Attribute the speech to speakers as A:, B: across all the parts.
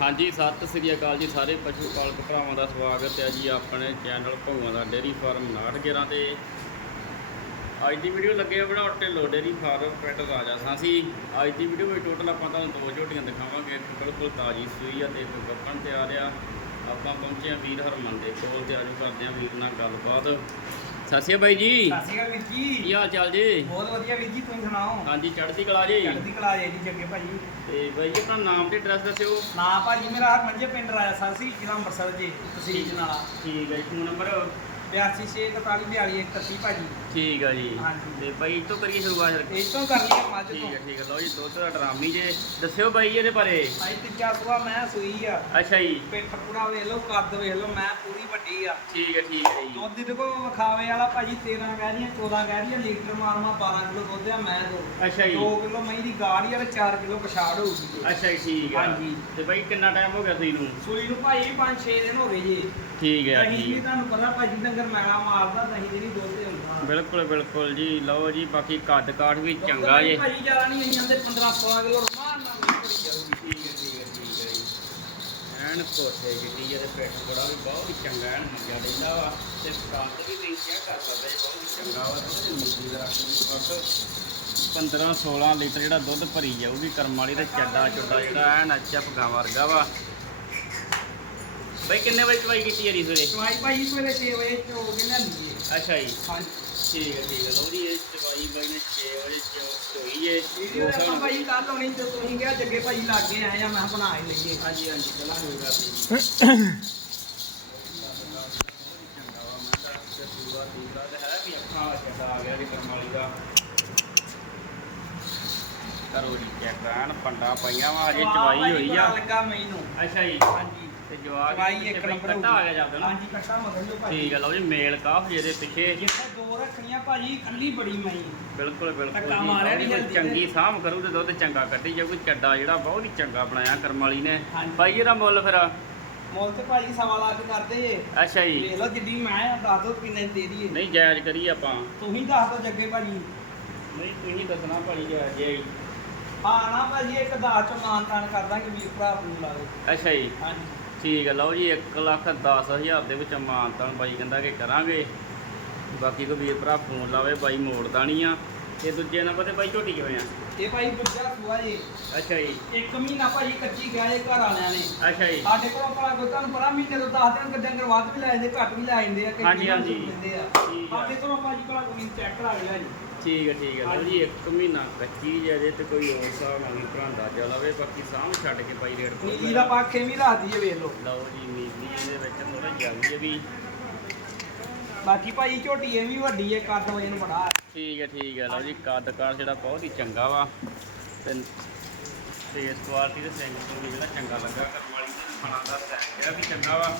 A: ਹਾਂਜੀ, ਸਤਿ ਸ੍ਰੀ ਅਕਾਲ ਜੀ ਸਾਰੇ ਪਸ਼ੂ ਪਾਲਕ ਭਰਾਵਾਂ ਦਾ ਸਵਾਗਤ ਹੈ ਜੀ ਆਪਣੇ ਚੈਨਲ ਭਗਵਾਨ ਦਾ ਡੇਅਰੀ ਫਾਰਮ 6911 ਤੇ। ਅੱਜ ਦੀ ਵੀਡੀਓ ਲੱਗੇ ਆ ਬਣਾਉਣ ਢਿੱਲੋ ਡੇਅਰੀ ਫਾਰਮ ਪਿੰਡ ਰਾਜਾ ਸਾਂਸੀ। ਅੱਜ ਦੀ ਵੀਡੀਓ ਵਿੱਚ ਟੋਟਲ ਆਪਾਂ ਤੁਹਾਨੂੰ ਦੋ ਝੋਟੀਆਂ ਦਿਖਾਵਾਂਗੇ, ਇੱਕ ਬਿਲਕੁਲ ਤਾਜ਼ੀ ਸੂਈ ਆ ਤੇ ਇੱਕ ਗੱਪਣ ਤਿਆਰ ਆ। ਆਪਾਂ ਪਹੁੰਚੇ ਆ ਵੀਰ ਹਰਮਨ ਦੇ ਕੋਲ ਤੇ ਆਜੋ ਕਰਦੇ ਆ ਵੀਰ ਨਾਲ ਗੱਲਬਾਤ। ਸਤਿ ਸ਼੍ਰੀ ਅਕਾਲ ਬਾਈ ਜੀ।
B: ਸਤਿ ਸ਼੍ਰੀ ਅਕਾਲ ਵੀਰ
A: ਕੀ
B: ਜੀ
A: ਹਾਲ ਚਾਲ ਜੀ?
B: ਬਹੁਤ ਵਧੀਆ ਵੀਰ ਜੀ ਤੁਸੀਂ ਸੁਣਾਓ?
A: ਹਾਂਜੀ ਚੜ੍ਹਦੀ ਕਲਾ ਜੀ।
B: ਚੜ੍ਹਦੀ ਕਲਾ ਜੀ ਜੱਗੇ ਭਾਜੀ।
A: ਤੇ ਬਾਈ ਜੀ ਆਪਣਾ ਨਾਮ ਤੇ ਐਡਰੈਸ ਦੱਸਿਓ।
B: ਨਾ ਭਾਜੀ ਮੇਰਾ ਹਰਮੰਜੇ ਪਿੰਡ ਰਾਜਾ ਸਾਸੀ ਜ਼ਿਲ੍ਹਾ ਅੰਮ੍ਰਿਤਸਰ ਜੀ ਤਹਿਸੀਲ ਜਨਾਲਾ।
A: ਠੀਕ ਹੈ ਜੀ ਫੋਨ ਨੰਬਰ
B: 826442 ਭਾਜੀ।
A: ਠੀਕ ਆ ਜੀ।
B: ਹਾਂਜੀ।
A: ਤੇ ਬਾਈ ਇਹ ਤੋਂ ਕਰੀਏ ਸ਼ੁਰੂਆਤ ਫਿਰ?
B: ਇਹ ਤੋਂ ਕਰ ਲਿਆ ਮੱਝ
A: ਠੀਕ
B: ਤੋਂ
A: ਲਓ ਜੀ ਦੁੱਧ ਦਾ ਡਰਾਮੀ ਜੇ। ਦੱਸਿਓ ਬਾਈ ਇਹਦੇ ਬਾਰੇ।
B: ਭਾਈ ਤੀਜਾ ਸੁਆ ਮੈਂ ਸੂਈ ਆ।
A: ਅੱਛਾ ਜੀ।
B: ਪਿੱਠ ਪੂੜਾ ਵੇਖ ਲਓ ਕੱਦ ਵੇਖ ਲਓ ਮੈਂ ਪੂਰੀ ਵੱਡੀ ਆ।
A: ਠੀਕ ਹੈ ਠੀਕ ਹੈ ਜੀ।
B: ਦੁੱਧ ਦੇ ਕੋ ਵਿਖਾਵੇ ਵਾਲਾ ਭਾਜੀ 13 ਕਹਿ ਰਹੀਆਂ 14 ਕਹਿ ਰਹੀਆਂ ਲੀਟਰ ਮਾਰਮਾ 12 ਕਿਲੋ ਦੁੱਧ ਆ ਮੈਂ ਦੋ।
A: ਅੱਛਾ ਜੀ।
B: 2 ਕਿਲੋ ਮਹੀਂ ਦੀ ਗਾੜੀ ਆ ਤੇ 4 ਕਿਲੋ ਪਛਾੜ ਹੋਊਗੀ
A: ਅੱਛਾ ਜੀ ਠੀਕ ਆ।
B: ਹਾਂਜੀ।
A: ਤੇ ਬਾਈ ਕਿੰਨਾ ਟਾਈਮ ਹੋ ਗਿਆ ਸੂਈ ਨੂੰ?
B: ਸੂਈ ਨੂੰ ਭਾਈ 5-6 ਦਿਨ ਹੋ ਗਏ ਜੀ।
A: ਠੀਕ
B: ਅਸੀਂ ਵੀ ਤੁਹਾਨੂੰ ਪਤਾ ਭਾਜੀ ਡੰਗਰ ਮਾਰਦਾ ਦੁੱਧ ਹੁੰਦਾ
A: ਬਿਲਕੁਲ ਬਿਲਕੁਲ ਜੀ। ਲਓ ਜੀ ਬਾਕੀ ਕੱਦ ਕਾਠ ਵੀ ਚੰਗਾ ਜੇ।
B: ਭਾਜੀ ਜ਼ਿਆਦਾ ਨਹੀਂ ਅਸੀਂ ਜਾਂਦੇ 15-16 ਕਿਲੋ ਰਮਾਨ ਨਾਲ ਮਿਲ ਕਰੀ ਜਾਊਗੀ।
A: ਠੀਕ ਹੈ ਠੀਕ ਹੈ ਠੀਕ ਹੈ ਜੀ। ਐਨ ਕੋਠੇ ਜਿੱਡੀ ਇਹਦੇ ਪਿੱਠ ਬੜਾ ਵੀ ਬਹੁਤ ਹੀ ਚੰਗਾ ਐਨ ਮੰਗਿਆ ਲੈਂਦਾ ਵਾ। ਤੇ ਕੱਦ ਵੀ ਤੁਸੀਂ ਚੈੱਕ ਕਰ ਸਕਦੇ ਜੀ, ਬਹੁਤ ਹੀ ਚੰਗਾ ਵਾ। ਤੇ ਨੀਲੀ ਦਾ ਰੱਖ 15 16 ਲੀਟਰ ਜਿਹੜਾ ਦੁੱਧ ਭਰੀ ਜਾਊਗੀ ਕਰਮ ਵਾਲੀ ਤੇ ਚੱਡਾ ਚੁੱਡਾ ਜਿਹੜਾ ਐਨ ਵਰਗਾ ਵਾ। ਬਈ ਕਿੰਨੇ ਵਜੇ ਚਵਾਈ ਕੀਤੀ ਯਾਰੀ ਸਵੇਰੇ?
B: ਚਵਾਈ ਭਾਜੀ ਸਵੇਰੇ 6 ਵਜੇ ਚੋ ਕੇ ਲੈਂਦੀ ਹੈ
A: ਅੱਛਾ ਜੀ।
B: ਹਾਂਜੀ।
A: ਠੀਕ ਹੈ ਠੀਕ ਹੈ ਲਓ ਜੀ ਇਹ ਚਵਾਈ ਬਾਈ ਨੇ 6 ਵਜੇ ਚੋਈ ਜੇ
B: ਵੀਡੀਓ ਆਪਾਂ ਭਾਜੀ ਕੱਲ ਹੋਣੀ ਤੇ ਤੁਸੀਂ ਕਿਹਾ ਜੱਗੇ ਭਾਜੀ ਲਾਗੇ ਆਏ ਆ ਮੈਂ ਬਣਾ ਹੀ ਲਈਏ।
A: ਹਾਂਜੀ ਹਾਂਜੀ ਚਲਾ ਹੋਈ ਗੱਲ ਜੀ ਹੈ ਕਰੋ ਜੀ ਚੈੱਕ ਐਨ ਪੰਡਾ ਪਈਆਂ ਵਾ ਅਜੇ ਚਵਾਈ ਹੋਈ ਆ।
B: ਲੱਗਾ ਮੈਨੂੰ।
A: ਅੱਛਾ ਜੀ।
B: ਹਾਂਜੀ।
A: ਤੇ ਜਵਾਕ
B: ਚਵਾਈ ਇੱਕ ਨੰਬਰ
A: ਕੱਟਾ ਆ ਗਿਆ ਜਾਂਦਾ ਨਾ।
B: ਹਾਂਜੀ ਕੱਟਾ ਮਗਰ ਲਓ ਭਾਜੀ।
A: ਠੀਕ ਹੈ ਲਓ ਜੀ ਮੇਲ ਕਾਫ ਜਿਹਦੇ ਪਿੱਛੇ।
B: ਜਿੱਥੇ ਦੋ ਰੱਖਣੀਆਂ ਭਾਜੀ ਕੱਲੀ ਬੜੀ ਮਈ
A: ਬਿਲਕੁਲ ਬਿਲਕੁਲ
B: ਧੱਕਾ
A: ਜੀ,
B: ਮਾਰਿਆ
A: ਬਹੁਤ
B: ਨੀ
A: ਹੀ
B: ਜਲਦੀ
A: ਚੰਗੀ
B: ਤੇ।
A: ਸਾਂਭ ਕਰੂ ਤੇ ਦੁੱਧ ਚੰਗਾ ਕੱਢੀ ਜਾਊਗੀ ਚੱਡਾ ਜਿਹੜਾ ਬਹੁਤ ਹੀ ਚੰਗਾ ਬਣਾਇਆ ਕਰਮ ਵਾਲੀ ਨੇ।
B: ਹਾਂਜੀ।
A: ਭਾਈ ਇਹਦਾ ਮੁੱਲ ਫਿਰ?
B: ਮੁੱਲ ਤੇ ਭਾਜੀ ਸਵਾ ਲੱਖ ਕਰਦੇ ਜੇ
A: ਅੱਛਾ ਜੀ।
B: ਵੇਖ ਲਓ ਜਿੱਡੀ ਮੈਂ ਆ, ਦੱਸ ਦੋ ਕਿੰਨੇ ਦੀ ਦੇ ਦਈਏ।
A: ਨਹੀਂ ਜਾਇਜ਼ ਕਰੀ ਆਪਾਂ।
B: ਤੁਸੀਂ ਦੱਸ ਦੋ ਜੱਗੇ ਭਾਜੀ।
A: ਨਹੀਂ ਤੁਸੀਂ ਦੱਸਣਾ ਭਾਈ ਜਾਇਜ਼ ਜੇ।
B: ਹਾਂ ਨਾ ਭਾਜੀ ਇੱਕ ਦਸ ਚ ਮਾਨ ਤਾਨ ਕਰ ਦਾਂਗੇ ਵੀਰ ਭਰਾ ਨੂੰ ਲਾ
A: ਅੱਛਾ ਜੀ।
B: ਹਾਂਜੀ।
A: ਠੀਕ ਹੈ ਲਓ ਜੀ 1 ਲੱਖ 10000 ਦੇ ਵਿੱਚ ਮਾਨਤਾਨ ਬਾਈ ਕਹਿੰਦਾ ਕਿ ਕਰਾਂਗੇ। ਬਾਕੀ ਕੋ ਵੀਰ ਭਰਾ ਫੋਨ ਲਾਵੇ, ਬਾਈ ਮੋੜਦਾ ਨਹੀਂ ਆ। ਤੇ ਦੂਜੇ ਨੰਬਰ ਤੇ ਬਾਈ ਝੋਟੀ ਕਿਵੇਂ ਆ?
B: ਇਹ ਭਾਈ ਦੂਜਾ ਸੂਆ ਜੀ।
A: ਅੱਛਾ ਜੀ।
B: ਇੱਕ ਮਹੀਨਾ ਭਾਜੀ ਕੱਚੀ ਗਿਆ ਇਹ ਘਰ ਵਾਲਿਆਂ ਨੇ।
A: ਅੱਛਾ ਜੀ।
B: ਸਾਡੇ ਕੋਲ ਭਲਾ ਕੋਈ ਤੁਹਾਨੂੰ ਪਤਾ ਮਹੀਨੇ ਤੋਂ 10 ਦਿਨ ਕਿ ਡੰਗਰ ਵੱਧ ਵੀ ਲੈ ਜਾਂਦੇ ਘੱਟ ਵੀ ਲੈ ਜਾਂਦੇ ਆ ਕਈ
A: ਹਾਂਜੀ, ਹਾਂਜੀ।
B: ਦਿੰਦੇ ਆ।
A: ਠੀਕ ਆ।
B: ਸਾਡੇ ਕੋਲੋਂ ਭਾਜੀ ਭਲਾ ਕੋਈ ਚੈੱਕ ਕਰਾ ਲਿਆ ਜੀ
A: ਠੀਕ ਹੈ ਠੀਕ ਹੈ ਲਓ ਜੀ 1 ਮਹੀਨਾ ਕੱਚੀ ਜੇ ਜੇ ਤੇ ਕੋਈ ਹੋਰ ਹਿਸਾਬ ਨਾਲ ਵੀ ਭਰਾਂਦਾ ਜਾ ਲਵੇ ਬਾਕੀ ਸਾਂਭ ਛੱਡ ਕੇ ਬਾਈ ਰੇਟ ਕੋਈ
B: ਨੀਲੀ ਦਾ ਪਾਖੇ ਵੀ ਰਾਤੀ ਇਹ ਵੇਖ ਲਓ।
A: ਲਓ ਜੀ ਨੀਲੀ ਇਹਦੇ ਵਿੱਚ ਥੋੜਾ ਜ਼ਿਆਦਾ ਵੀ।
B: ਬਾਕੀ ਭਾਈ ਝੋਟੀ ਇਹ ਵੀ ਵੱਡੀ ਹੈ ਕੱਦ ਵਜਨ ਬੜਾ
A: ਠੀਕ ਹੈ ਠੀਕ ਹੈ। ਲਓ ਜੀ, ਕੱਦ ਕਾਰ ਜਿਹੜਾ ਬਹੁਤ ਹੀ ਚੰਗਾ ਵਾ। ਤੇ ਫੇਸ ਕੁਆਲਿਟੀ ਤੇ ਸਿੰਘ ਤੋਂ ਜਿਹੜਾ ਚੰਗਾ ਲੱਗਾ। ਕਰਮ ਵਾਲੀ ਦੇ ਖਾਣਾ ਦਾ ਸੈਂਕ ਜਿਹੜਾ ਵੀ ਚੰਗਾ ਵਾ।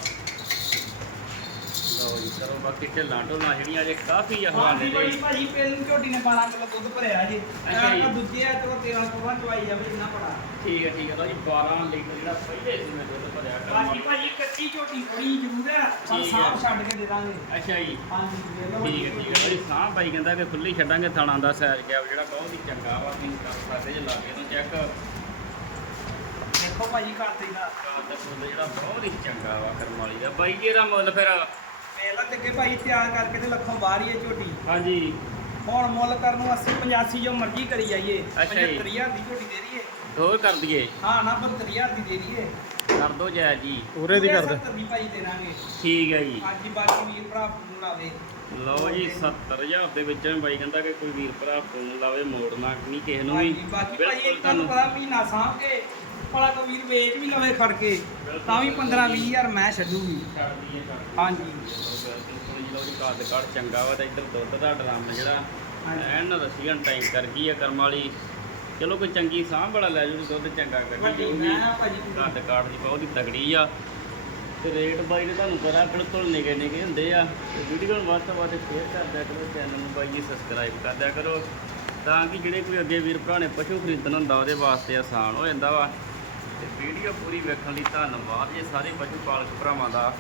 A: ਕਰੋ ਬਾਕੀ ਢਿੱਲਾਂ ਢੋਲਾਂ ਜਿਹੜੀਆਂ ਅਜੇ ਕਾਫੀ ਆ ਹਵਾਲੇ
B: ਹਾਂਜੀ ਭਾਈ
A: ਦੇ।
B: ਭਾਜੀ ਪਹਿਲੀ ਝੋਟੀ ਨੇ 12 ਕਿਲੋ ਦੁੱਧ ਭਰਿਆ ਜੀ।
A: ਅੱਛਾ ਜੀ।
B: ਆਹ ਦੂਜੇ ਆ ਤੇ 13 ਕੋਲਾਂ ਚਵਾਈ ਜਾਵੇ ਇੰਨਾ ਬੜਾ।
A: ਠੀਕ ਹੈ ਠੀਕ ਹੈ ਲਓ ਜੀ 12 ਲੀਟਰ ਜਿਹੜਾ ਪਹਿਲੇ ਸੀ ਮੈਂ ਦੁੱਧ ਭਰਿਆ ਕਰਮ
B: ਬਾਕੀ
A: ਵਾਲੀ
B: ਭਾਜੀ ਕੱਚੀ ਝੋਟੀ ਥੋੜੀ ਜ਼ਰੂਰ ਹੈ ਪਰ
A: ਠੀਕ ਹੈ।
B: ਸਾਫ਼ ਛੱਡ ਕੇ ਦੇ ਦਾਂਗੇ।
A: ਅੱਛਾ ਜੀ।
B: ਹਾਂਜੀ ਵੇਖ ਲਓ
A: ਠੀਕ ਹੈ ਠੀਕ ਹੈ ਭਾਈ ਸਾਹ ਭਾਈ ਕਹਿੰਦਾ ਕਿ ਖੁੱਲੀ ਛੱਡਾਂਗੇ ਥਾਣਾ ਦਾ ਸਾਈਜ਼ ਕੈਪ ਜਿਹੜਾ ਬਹੁਤ ਹੀ ਚੰਗਾ ਵਾ ਤੁਸੀਂ ਕਰ ਸਕਦੇ ਜੇ ਲਾਗੇ ਤੋਂ ਚੈੱਕ।
B: ਦੇਖੋ ਭਾਜੀ ਘਰ ਤੇ ਦਾ
A: ਜਿਹੜਾ ਬਹੁਤ ਹੀ ਚੰਗਾ ਵਾ ਕਰਮ ਵਾਲੀ ਦਾ। ਬਾਈ ਜੀ ਇਹਦਾ ਮੁੱਲ ਫਿਰ
B: ਵੇਖ ਲਾ ਜੱਗੇ ਭਾਈ ਤਿਆਰ ਕਰਕੇ ਤੇ ਲੱਖੋਂ ਬਾਹਰ ਹੀ ਹੈ ਝੋਟੀ।
A: ਹਾਂਜੀ।
B: ਹੁਣ ਮੁੱਲ ਕਰਨ ਨੂੰ 80 85 ਜੋ ਮਰਜ਼ੀ ਕਰੀ ਜਾਈਏ।
A: ਅੱਛਾ ਜੀ।
B: 75000 ਦੀ ਝੋਟੀ ਦੇ ਦਈਏ।
A: ਹੋਰ ਕਰ ਦਈਏ।
B: ਹਾਂ ਨਾ 72000 ਦੀ ਦੇ ਦਈਏ।
A: ਕਰ ਦੋ ਜੈ ਜੀ।
C: ਉਰੇ ਦੀ ਕਰ ਦੇ।
B: 70 ਦੀ ਭਾਈ ਦੇ ਦਾਂਗੇ।
A: ਠੀਕ ਹੈ ਜੀ।
B: ਅੱਜ ਹੀ ਬਾਕੀ ਵੀਰ ਭਰਾ ਨੂੰ ਲਾਵੇ
A: ਲਓ ਜੀ 70000 ਦੇ ਵਿੱਚ ਬਾਈ ਕਹਿੰਦਾ ਕਿ ਕੋਈ ਵੀਰ ਭਰਾ ਫੋਨ ਲਾਵੇ ਮੋੜਨਾ ਨਹੀਂ ਕਿਸੇ ਨੂੰ ਵੀ।
B: ਹਾਂਜੀ, ਬਾਕੀ ਭਾਈ
A: ਬਿਲਕੁਲ
B: ਇੱਕ ਤੁਹਾਨੂੰ ਪਤਾ ਮਹੀਨਾ ਸਾਂਭ ਕੇ ਭਲਾ ਕੋ ਵੀਰ ਵੇਚ ਵੀ ਲਵੇ ਖੜ ਕੇ। ਤਾਂ ਵੀ 15 20000 ਮੈਂ ਛੱਡੂਗੀ। ਹਾਂਜੀ
A: ਜੀ ਕੱਦ ਕਾਠ ਚੰਗਾ ਵਾ ਤੇ ਇੱਧਰ ਦੁੱਧ ਦਾ ਡਰਮ ਜਿਹੜਾ। ਐਨ ਰਸੀਆਂ ਟਾਈਮ ਕਰ ਗਈ ਆ ਕਰਮ ਵਾਲੀ ਚਲੋ ਕੋਈ ਚੰਗੀ ਸਾਂਭ ਵਾਲਾ ਲੈ ਜੂ ਦੁੱਧ ਚੰਗਾ ਕੱਢੀ ਜਾਊਗੀ
B: ਮੈਂ ਭਾਜੀ
A: ਕੱਦ ਕਾਠ ਦੀ ਬਹੁਤ ਹੀ ਤਗੜੀ ਆ ਤੇ ਰੇਟ ਬਾਈ ਨੇ ਤੁਹਾਨੂੰ ਕਰਾ ਬਿਲਕੁਲ ਨਿਗੇ ਨਿਗੇ ਹੁੰਦੇ ਆ ਤੇ ਵੀਡੀਓ ਨੂੰ ਵੱਧ ਤੋਂ ਵੱਧ ਸ਼ੇਅਰ ਕਰ ਦਿਆ ਕਰੋ ਚੈਨਲ ਨੂੰ ਬਾਈ ਜੀ ਸਬਸਕ੍ਰਾਈਬ ਕਰ ਦਿਆ ਕਰੋ ਤਾਂ ਕਿ ਜਿਹੜੇ ਕੋਈ ਅੱਗੇ ਵੀਰ ਭਰਾ ਨੇ ਪਸ਼ੂ ਖਰੀਦਣਾ ਹੁੰਦਾ ਉਹਦੇ ਵਾਸਤੇ ਆਸਾਨ ਹੋ ਜਾਂਦਾ ਵਾ ਤੇ ਵੀਡੀਓ ਪੂਰੀ ਵੇਖਣ ਲਈ ਧੰਨਵਾਦ। ਇਹ ਸਾਰੇ ਪਸ਼ੂ ਪਾਲਕ ਭਰਾਵਾਂ ਦਾ